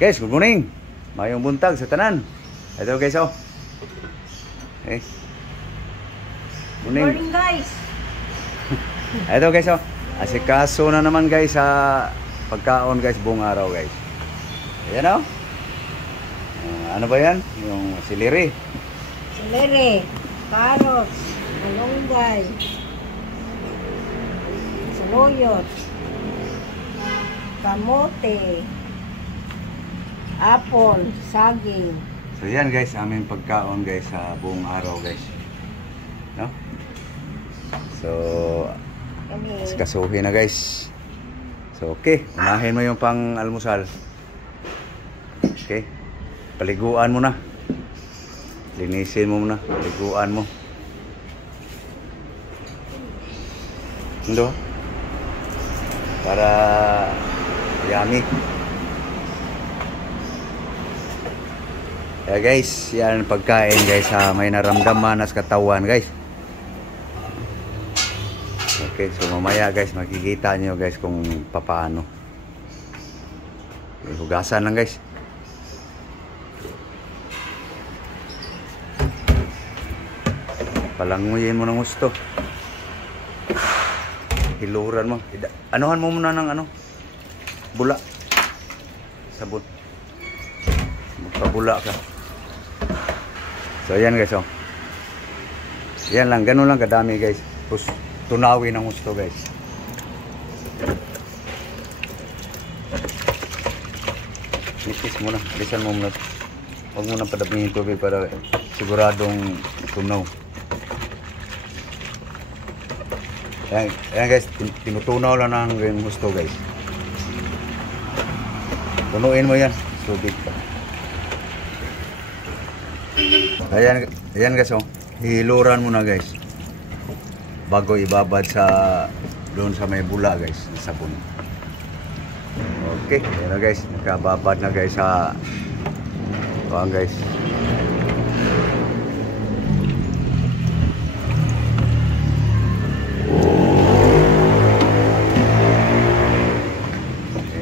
Guys, good morning. Mayong buntag sa tanan. Ito guys, oh. Okay. Morning guys. Ito guys, oh. Asikaso na naman guys sa pagkaon guys buong araw guys. Ayan, oh. Ano ba yan? Yung siliri. Siliri, carrots, malunggay, saluyot, kamote, apple, saging. So yan guys, aming pagkaon guys sa buong araw guys. No? So kasuhin na guys. So okay, unahin mo yung pang almusal. Okay. Paliguan mo na. Linisin mo muna, paliguan mo. Ito. Para yummy. Yeah, guys, yan pagkain guys sa may naramdaman as katawan guys. Okay, so mamaya guys makikita nyo guys kung papaano. Hugasan lang guys. Palanguyin mo ng gusto. Hiluran mo. Anuhan mo muna ng ano? Bula. Sabon. Magpabula ka. So ayan guys, oh. Yan lang, ganun lang kadami guys. Tapos tunawin ng gusto guys. Nikis muna, lisan mo muna. Huwag mo nang padapin yung tubig para siguradong tunaw. Ayan guys, tinutunaw lang ng gusto guys. Tunuin mo yan, tubig pa. Ayan guys, oh. Hiluran mo na guys. Bago ibabad sa doon sa may bula guys, sabon. Okay, ayan na guys, nakababad na guys sa guys.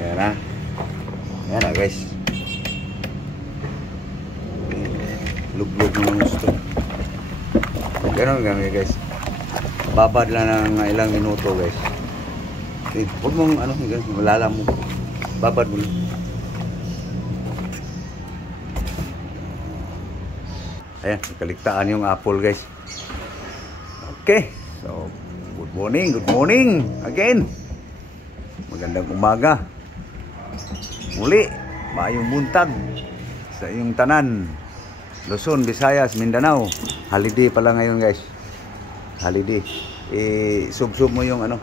Ayan na guys. Luglog mo ng gusto. Ganon kami guys. Babad lang ng ilang minuto guys. Huwag mong ano, malala mo. Babad mo lang. Ayan, kaligtaan yung apple guys. Okay. So, good morning again. Magandang umaga. Muli, maayong buntag sa iyong tanan. Luzon, Visayas, Mindanao. Holiday pala ngayon guys. Holiday. Sub-sub mo yung ano,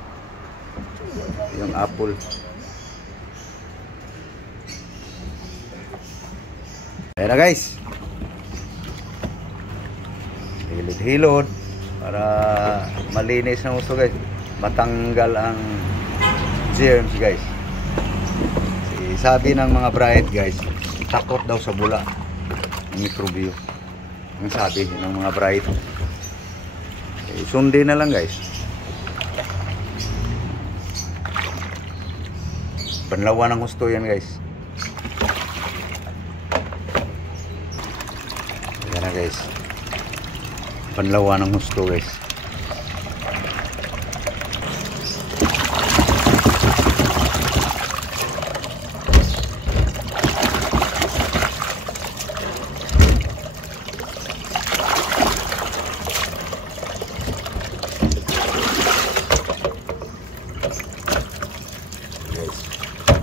yung apple. Ayan na guys. Hilod-hilod para malinis na gusto guys. Matanggal ang germs guys. Sabi ng mga bride guys, takot daw sa bula ng mikrobyo. Ang sabi ng mga bride. Sundin na lang guys. Panlawan ng gusto yan guys. Yan na guys. Panlawan ng gusto guys.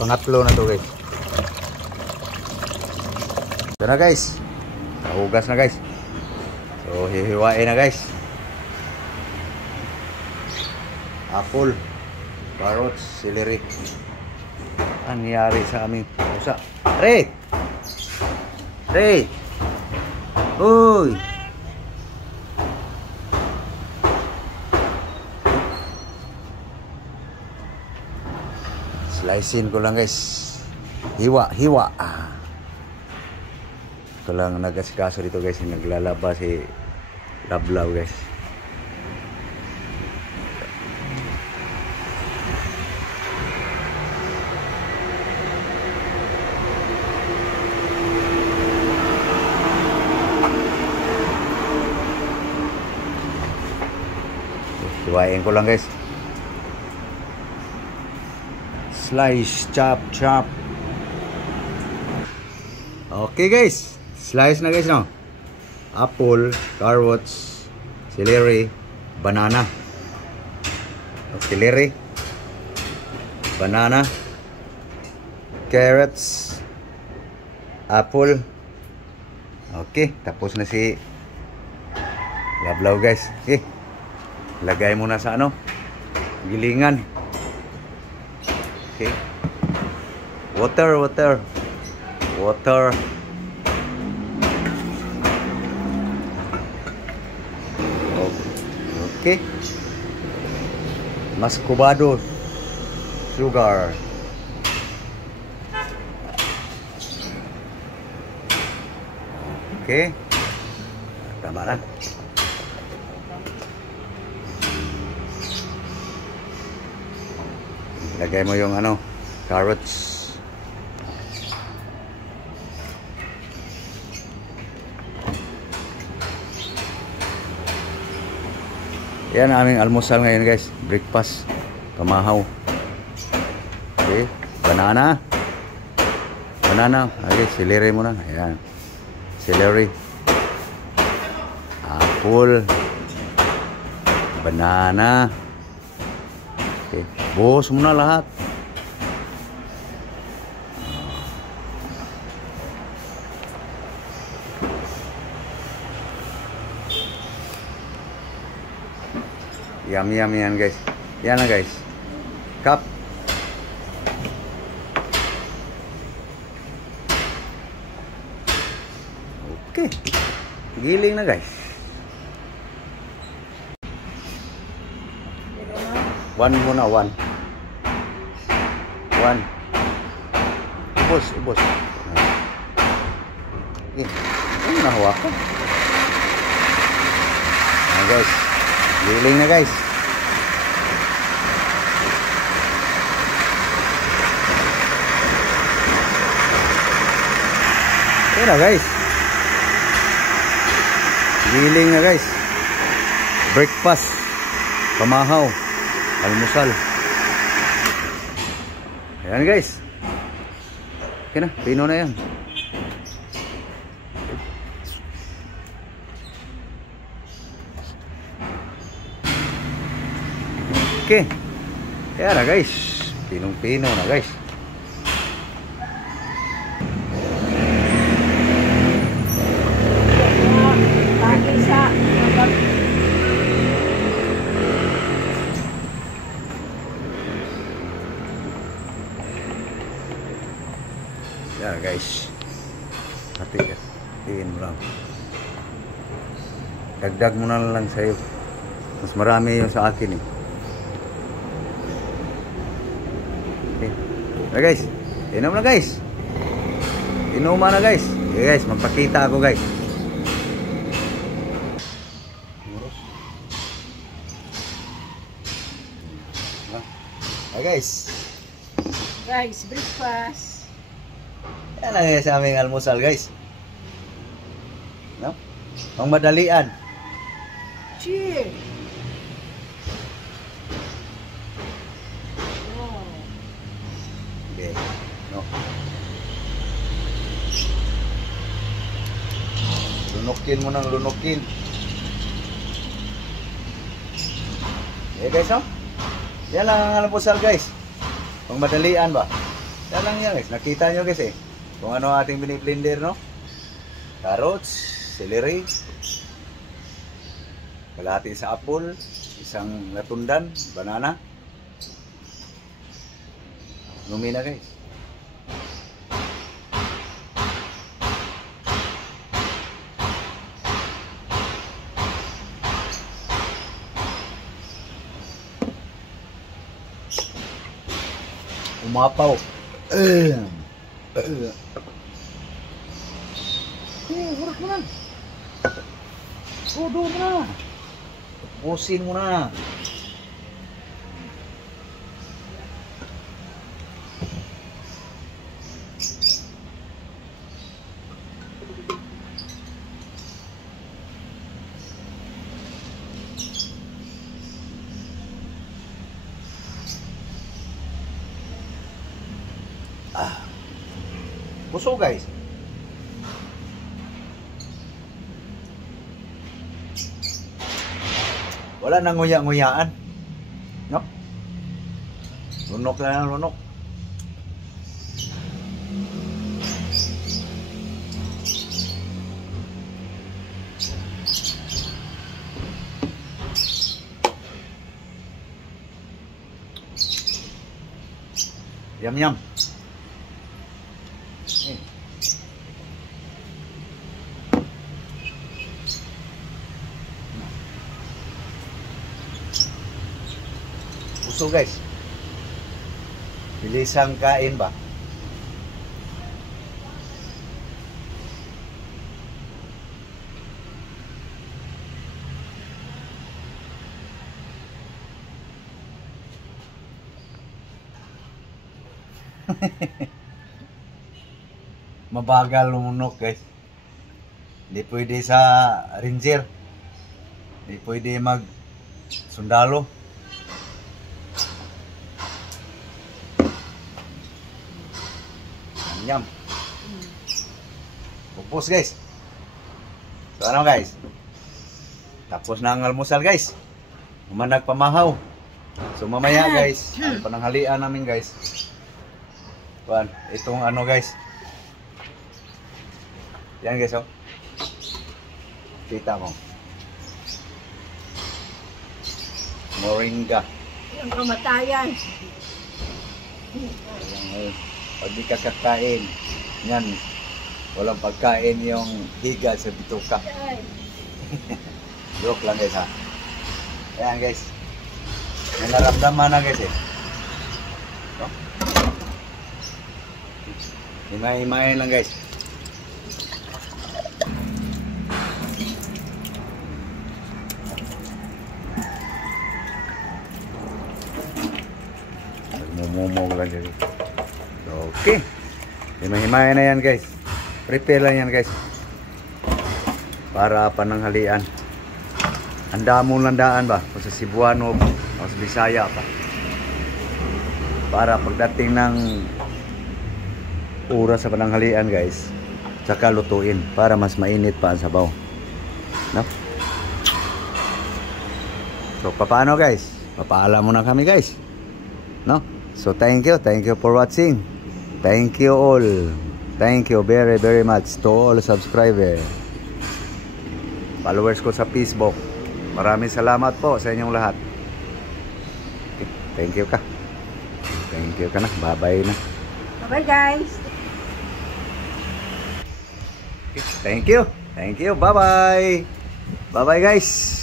Pangatlo na to guys. Ito na guys. Nahugas na guys. So hihiwain na guys. Apple, carrots, celery. Ang nangyari sa aming pusa. Re! Uy! Slicein ko lang guys. Hiwa. Ito lang nag-asikaso dito guys. Naglalaba si Lablaw guys. Hiwain ko lang guys. Slice, chop, chop. Okay guys, slice na guys, no? Apple, carrots, celery, banana. Celery, banana, carrots, apple. Okay, tapos na si Lablaw guys. Okay, lagay mo na sa ano, gilingan. Okay, water. Okay, mascobado sugar. Okay, tama na. Lagay mo yung ano, carrots. Yan ang aming almusal ngayon guys, breakfast, kamahaw. Okay, banana. Okay, celery muna. Ayan, celery, apple, banana. Okay, buhos muna lahat. Yummy yan guys. Yan na guys. Cup. Okay. Giling na guys. One muna, one. Ubos. Okay. Ano nahawa ko? Ayan guys. Giling na guys. Ayan na guys. Giling na guys. Breakfast, kamahaw, almusal. Ayan guys. Okay na, pino na yan. Okay. Ayan na guys. Pinong-pino na guys. Ayan guys. Hatiin mo lang. Dagdag mo na lang sa'yo. Mas marami yung sa akin eh. Okay guys, inom na guys. Inuman na guys. Okay guys, magpakita ako guys. Okay guys. Guys, breakfast. Yan lang guys sa aming almusal guys. No? Ang madalian. Cheers. Okay. No. Lunukin mo ng lunukin. Okay guys, no? Yan lang ang almusal guys. Pang madalian ba? Yan lang yan guys. Nakita nyo guys eh. Kung ano ating biniblender, no? Carrots, celery, kalahati sa apple, isang latundan, banana. Lumi na guys. Umapaw. Hurap mo na. Sudo mo na. Pusin mo na. Puso guys. Wala nang nguya-nguyaan. No? Lunok lang ang lunok. Yum yum. Eh. Puso guys. Bilisang kain ba? Mabagal lumunok guys. Hindi pwede sa ranger. Hindi pwede mag sundalo. Yum. Pupus guys. So ano guys? Tapos na ang almusal guys. Umanag pamahaw. So mamaya guys, ang pananghalian namin guys. Kuan, itong ano guys. Yan guys oh. Kita mo. Moringa. Yung kamatayan. Ayan, pag di ka kakain, yan, walang pagkain yung higa sa bituka. Joke lang guys ha. Ayan guys. May naramdaman na guys eh. So, himay-himayin lang guys. Mumumog lang dito. Okay. Himay-himayin na yan guys. Prepare lang yan guys. Para pananghalian. Handa mo landaan ba? O sa Cebuano o sa Bisaya pa. Para pagdating ng oras sa pananghalian guys, saka lutuin para mas mainit pa ang sabaw. No? So paano guys? Papaalam muna kami guys. No? So thank you for watching. Thank you all. Thank you very much to all subscribers. Followers ko sa Facebook. Maraming salamat po sa inyong lahat. Okay, thank you ka. Thank you ka na. Bye-bye na. Bye guys. Okay, thank you. Thank you. Bye-bye. Bye-bye guys.